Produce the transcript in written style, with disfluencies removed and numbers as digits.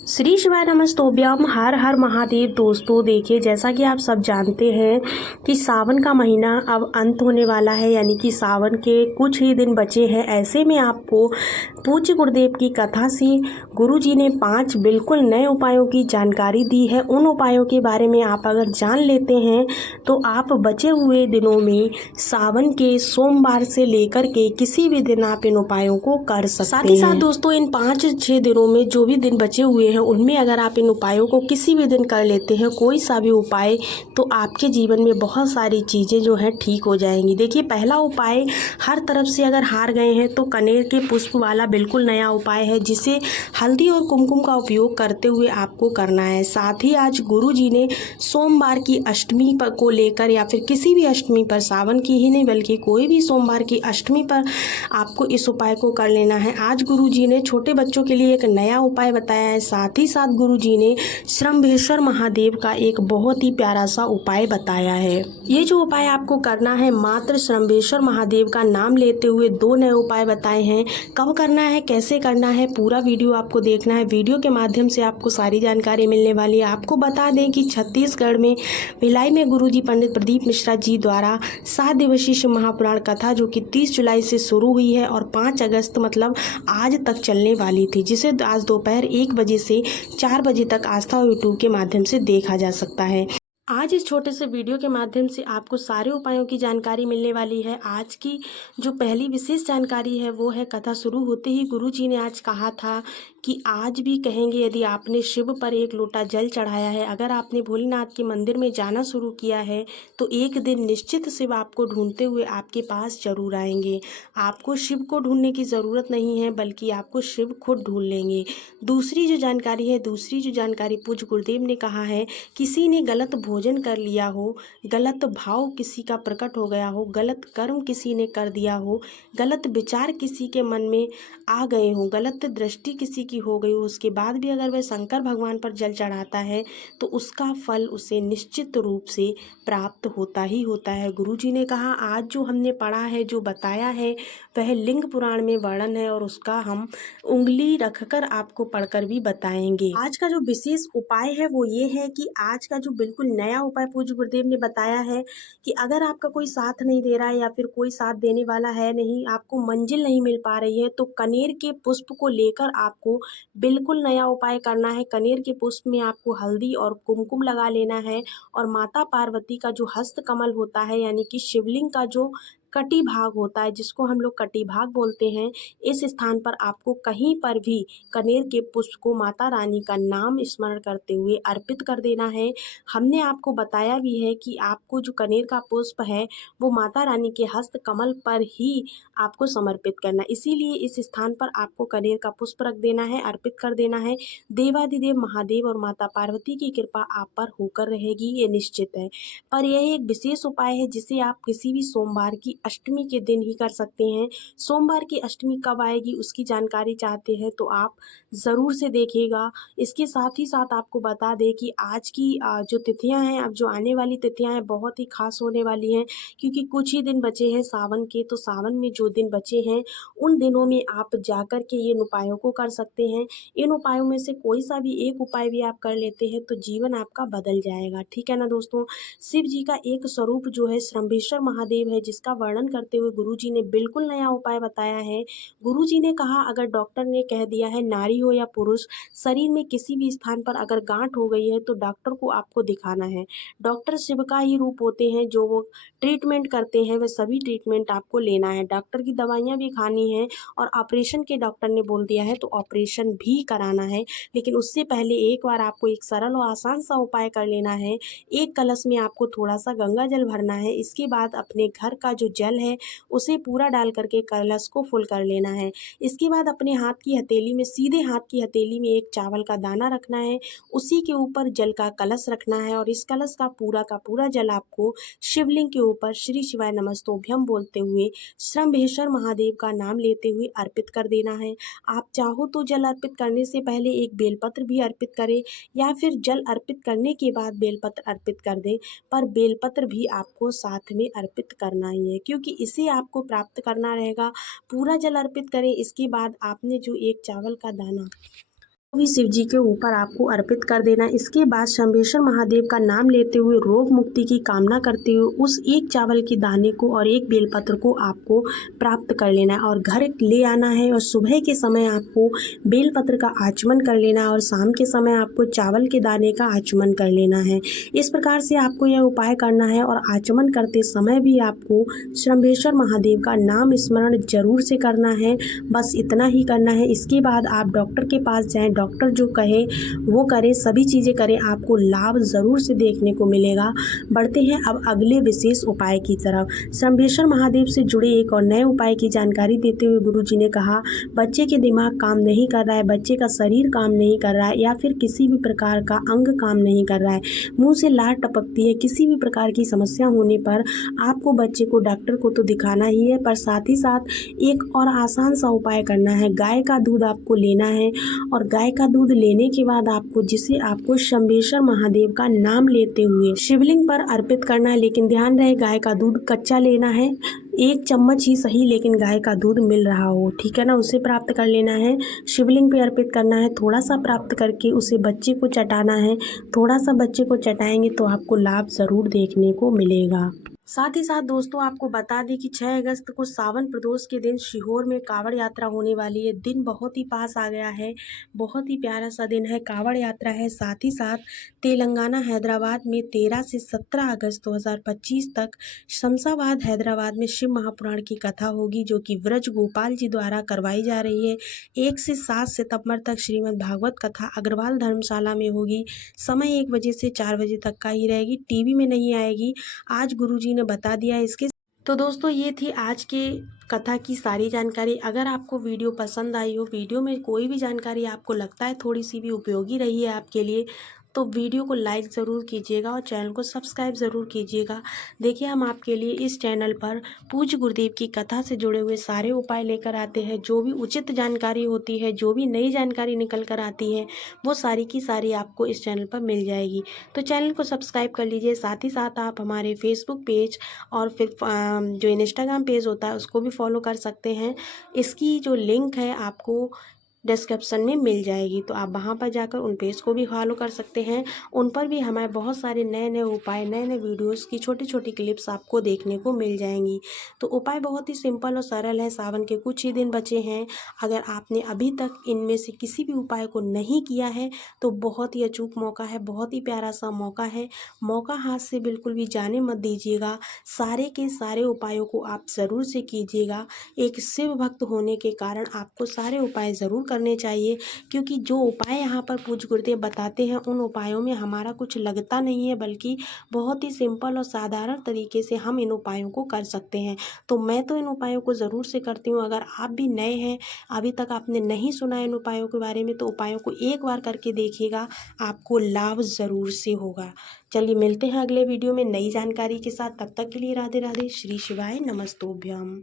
श्री शिवाय नमस्तोभ्यम। हर हर महादेव। दोस्तों देखिए, जैसा कि आप सब जानते हैं कि सावन का महीना अब अंत होने वाला है, यानी कि सावन के कुछ ही दिन बचे हैं। ऐसे में आपको पूज्य गुरुदेव की कथा से गुरु जी ने 5 बिल्कुल नए उपायों की जानकारी दी है। उन उपायों के बारे में आप अगर जान लेते हैं तो आप बचे हुए दिनों में सावन के सोमवार से लेकर के किसी भी दिन आप इन उपायों को कर सकते हैं। साथ ही साथ दोस्तों, इन 5-6 दिनों में जो भी दिन बचे हुए हैं उनमें अगर आप इन उपायों को किसी भी दिन कर लेते हैं, कोई सा भी उपाय, तो आपके जीवन में बहुत सारी चीज़ें जो हैं ठीक हो जाएंगी। देखिए, पहला उपाय, हर तरफ से अगर हार गए हैं तो कनेर के पुष्प वाला बिल्कुल नया उपाय है, जिसे हल्दी और कुमकुम का उपयोग करते हुए आपको करना है। साथ ही आज गुरु जी ने सोमवार की अष्टमी पर को लेकर, या फिर किसी भी अष्टमी पर, सावन की ही नहीं बल्कि कोई भी सोमवार की अष्टमी पर आपको इस उपाय को कर लेना है। आज गुरु जी ने छोटे बच्चों के लिए एक नया उपाय बताया है। साथ ही साथ गुरु जी ने श्रम्भेश्वर महादेव का एक बहुत ही प्यारा सा उपाय बताया है। ये जो उपाय आपको करना है, मात्र श्रम्भेश्वर महादेव का नाम लेते हुए 2 नए उपाय बताए हैं। कब करना है, कैसे करना है, पूरा वीडियो आपको देखना है। वीडियो के माध्यम से आपको सारी जानकारी मिलने वाली है। आपको बता दें कि छत्तीसगढ़ में भिलाई में गुरु जी पंडित प्रदीप मिश्रा जी द्वारा 7 दिवसीय शिव महापुराण कथा, जो कि 30 जुलाई से शुरू हुई है और 5 अगस्त मतलब आज तक चलने वाली थी, जिसे आज दोपहर 1 बजे से 4 बजे तक आस्था यूट्यूब के माध्यम से देखा जा सकता है। आज इस छोटे से वीडियो के माध्यम से आपको सारे उपायों की जानकारी मिलने वाली है। आज की जो पहली विशेष जानकारी है वो है, कथा शुरू होते ही गुरु जी ने आज कहा था कि आज भी कहेंगे, यदि आपने शिव पर 1 लोटा जल चढ़ाया है, अगर आपने भोलेनाथ के मंदिर में जाना शुरू किया है, तो एक दिन निश्चित शिव आपको ढूंढते हुए आपके पास जरूर आएंगे। आपको शिव को ढूंढने की ज़रूरत नहीं है, बल्कि आपको शिव खुद ढूंढ लेंगे। दूसरी जो जानकारी पूज्य गुरुदेव ने कहा है, किसी ने गलत भोजन कर लिया हो, गलत भाव किसी का प्रकट हो गया हो, गलत कर्म किसी ने कर दिया हो, गलत विचार किसी के मन में आ गए हो, गलत दृष्टि किसी की हो गई हो, उसके बाद भी अगर वह शंकर भगवान पर जल चढ़ाता है तो उसका फल उसे निश्चित रूप से प्राप्त होता ही होता है। गुरु जी ने कहा, आज जो हमने पढ़ा है, जो बताया है, वह लिंग पुराण में वर्णन है और उसका हम उंगली रखकर आपको पढ़कर भी बताएंगे। आज का जो विशेष उपाय है वो ये है कि आज का जो बिल्कुल नया उपाय पूज्य गुरुदेव ने बताया है कि अगर आपका कोई साथ नहीं दे रहा है, या फिर कोई साथ देने वाला है नहीं, आपको मंजिल नहीं मिल पा रही है, तो कनेर के पुष्प को लेकर आपको बिल्कुल नया उपाय करना है। कनेर के पुष्प में आपको हल्दी और कुमकुम लगा लेना है, और माता पार्वती का जो हस्त कमल होता है, यानी कि शिवलिंग का जो कटी भाग होता है, जिसको हम लोग कटी भाग बोलते हैं, इस स्थान पर आपको कहीं पर भी कनेर के पुष्प को माता रानी का नाम स्मरण करते हुए अर्पित कर देना है। हमने आपको बताया भी है कि आपको जो कनेर का पुष्प है वो माता रानी के हस्त कमल पर ही आपको समर्पित करना, इसीलिए इस स्थान पर आपको कनेर का पुष्प रख देना है, अर्पित कर देना है। देवादिदेव महादेव और माता पार्वती की कृपा आप पर होकर रहेगी, ये निश्चित है। पर यह एक विशेष उपाय है जिसे आप किसी भी सोमवार की अष्टमी के दिन ही कर सकते हैं। सोमवार की अष्टमी कब आएगी उसकी जानकारी चाहते हैं तो आप ज़रूर से देखिएगा। इसके साथ ही साथ आपको बता दें कि आज की जो तिथियां हैं, अब जो आने वाली तिथियां हैं, बहुत ही खास होने वाली हैं, क्योंकि कुछ ही दिन बचे हैं सावन के। तो सावन में जो दिन बचे हैं उन दिनों में आप जाकर के इन उपायों को कर सकते हैं। इन उपायों में से कोई सा भी एक उपाय भी आप कर लेते हैं तो जीवन आपका बदल जाएगा, ठीक है ना दोस्तों। शिव जी का एक स्वरूप जो है श्रम्भेश्वर महादेव है, जिसका वर्णन करते हुए गुरु जी ने बिल्कुल नया उपाय बताया है। गुरु जी ने कहा, अगर डॉक्टर ने कह दिया है, नारी हो या पुरुष, शरीर में किसी भी स्थान पर अगर गांठ हो गई है तो डॉक्टर को आपको दिखाना है। डॉक्टर शिव का ही रूप होते हैं, जो वो ट्रीटमेंट करते हैं वह सभी ट्रीटमेंट आपको लेना है। डॉक्टर की दवाइयाँ भी खानी है, और ऑपरेशन के डॉक्टर ने बोल दिया है तो ऑपरेशन भी कराना है। लेकिन उससे पहले एक बार आपको एक सरल और आसान सा उपाय कर लेना है। एक कलश में आपको थोड़ा सा गंगा जल भरना है। इसके बाद अपने घर का जो जल है उसे पूरा डाल करके कलश को फुल कर लेना है। इसके बाद अपने हाथ की हथेली में, सीधे हाथ की हथेली में एक चावल का दाना रखना है, उसी के ऊपर जल का कलश रखना है, और इस कलश का पूरा जल आपको शिवलिंग के ऊपर श्री शिवाय नमस्तोभ्यम बोलते हुए, श्रम्भेश्वर महादेव का नाम लेते हुए अर्पित कर देना है। आप चाहो तो जल अर्पित करने से पहले एक बेलपत्र भी अर्पित करें, या फिर जल अर्पित करने के बाद बेलपत्र अर्पित कर दें, पर बेलपत्र भी आपको साथ में अर्पित करना ही है, क्योंकि इसे आपको प्राप्त करना रहेगा। पूरा जल अर्पित करें, इसके बाद आपने जो एक चावल का दाना भी शिव जी के ऊपर आपको अर्पित कर देना। इसके बाद शंभेश्वर महादेव का नाम लेते हुए रोग मुक्ति की कामना करते हुए उस एक चावल के दाने को और एक बेलपत्र को आपको प्राप्त कर लेना है और घर ले आना है। और सुबह के समय आपको बेलपत्र का आचमन कर लेना है और शाम के समय आपको चावल के दाने का आचमन कर लेना है। इस प्रकार से आपको यह उपाय करना है और आचमन करते समय भी आपको शंभेश्वर महादेव का नाम स्मरण जरूर से करना है। बस इतना ही करना है। इसके बाद आप डॉक्टर के पास जाएं, डॉक्टर जो कहे वो करें, सभी चीज़ें करें, आपको लाभ ज़रूर से देखने को मिलेगा। बढ़ते हैं अब अगले विशेष उपाय की तरफ। शंभेश्वर महादेव से जुड़े एक और नए उपाय की जानकारी देते हुए गुरुजी ने कहा, बच्चे के दिमाग काम नहीं कर रहा है, बच्चे का शरीर काम नहीं कर रहा है या फिर किसी भी प्रकार का अंग काम नहीं कर रहा है, मुँह से लार टपकती है, किसी भी प्रकार की समस्या होने पर आपको बच्चे को डॉक्टर को तो दिखाना ही है, पर साथ ही साथ एक और आसान सा उपाय करना है। गाय का दूध आपको लेना है और गाय का दूध लेने के बाद आपको शंभेश्वर महादेव का नाम लेते हुए शिवलिंग पर अर्पित करना है। लेकिन ध्यान रहे गाय का दूध कच्चा लेना है, 1 चम्मच ही सही, लेकिन गाय का दूध मिल रहा हो, ठीक है ना, उसे प्राप्त कर लेना है। शिवलिंग पे अर्पित करना है। थोड़ा सा प्राप्त करके उसे बच्चे को चटाना है। थोड़ा सा बच्चे को चटाएंगे तो आपको लाभ ज़रूर देखने को मिलेगा। साथ ही साथ दोस्तों आपको बता दें कि 6 अगस्त को सावन प्रदोष के दिन सीहोर में कांवड़ यात्रा होने वाली है। दिन बहुत ही पास आ गया है, बहुत ही प्यारा सा दिन है, कांवड़ यात्रा है। साथ ही साथ तेलंगाना हैदराबाद में 13 से 17 अगस्त 2025 तक शमशाबाद हैदराबाद में शिव महापुराण की कथा होगी, जो कि व्रज गोपाल जी द्वारा करवाई जा रही है। 1 से 7 सितंबर तक श्रीमद् भागवत कथा अग्रवाल धर्मशाला में होगी। समय 1 बजे से 4 बजे तक का ही रहेगी, टीवी में नहीं आएगी। आज गुरुजी ने बता दिया है इसके। तो दोस्तों ये थी आज के कथा की सारी जानकारी। अगर आपको वीडियो पसंद आई हो, वीडियो में कोई भी जानकारी आपको लगता है थोड़ी सी भी उपयोगी रही है आपके लिए, तो वीडियो को लाइक ज़रूर कीजिएगा और चैनल को सब्सक्राइब ज़रूर कीजिएगा। देखिए हम आपके लिए इस चैनल पर पूज्य गुरुदेव की कथा से जुड़े हुए सारे उपाय लेकर आते हैं। जो भी उचित जानकारी होती है, जो भी नई जानकारी निकल कर आती है, वो सारी की सारी आपको इस चैनल पर मिल जाएगी। तो चैनल को सब्सक्राइब कर लीजिए। साथ ही साथ आप हमारे फेसबुक पेज और फिर जो इंस्टाग्राम पेज होता है उसको भी फॉलो कर सकते हैं। इसकी जो लिंक है आपको डिस्क्रिप्शन में मिल जाएगी, तो आप वहां पर जाकर उन पेज को भी फॉलो कर सकते हैं। उन पर भी हमारे बहुत सारे नए नए उपाय, नए नए वीडियोस की छोटी छोटी क्लिप्स आपको देखने को मिल जाएंगी। तो उपाय बहुत ही सिंपल और सरल है। सावन के कुछ ही दिन बचे हैं। अगर आपने अभी तक इनमें से किसी भी उपाय को नहीं किया है तो बहुत ही अचूक मौका है, बहुत ही प्यारा सा मौका है। मौका हाथ से बिल्कुल भी जाने मत दीजिएगा। सारे के सारे उपायों को आप ज़रूर से कीजिएगा। एक शिव भक्त होने के कारण आपको सारे उपाय ज़रूर करने चाहिए, क्योंकि जो उपाय यहाँ पर पूज्य गुरुदेव बताते हैं उन उपायों में हमारा कुछ लगता नहीं है, बल्कि बहुत ही सिंपल और साधारण तरीके से हम इन उपायों को कर सकते हैं। तो मैं तो इन उपायों को ज़रूर से करती हूँ। अगर आप भी नए हैं, अभी तक आपने नहीं सुना इन उपायों के बारे में, तो उपायों को एक बार करके देखिएगा, आपको लाभ ज़रूर से होगा। चलिए मिलते हैं अगले वीडियो में नई जानकारी के साथ। तब तक के लिए राधे राधे, श्री शिवाय नमस्तोभ्यम।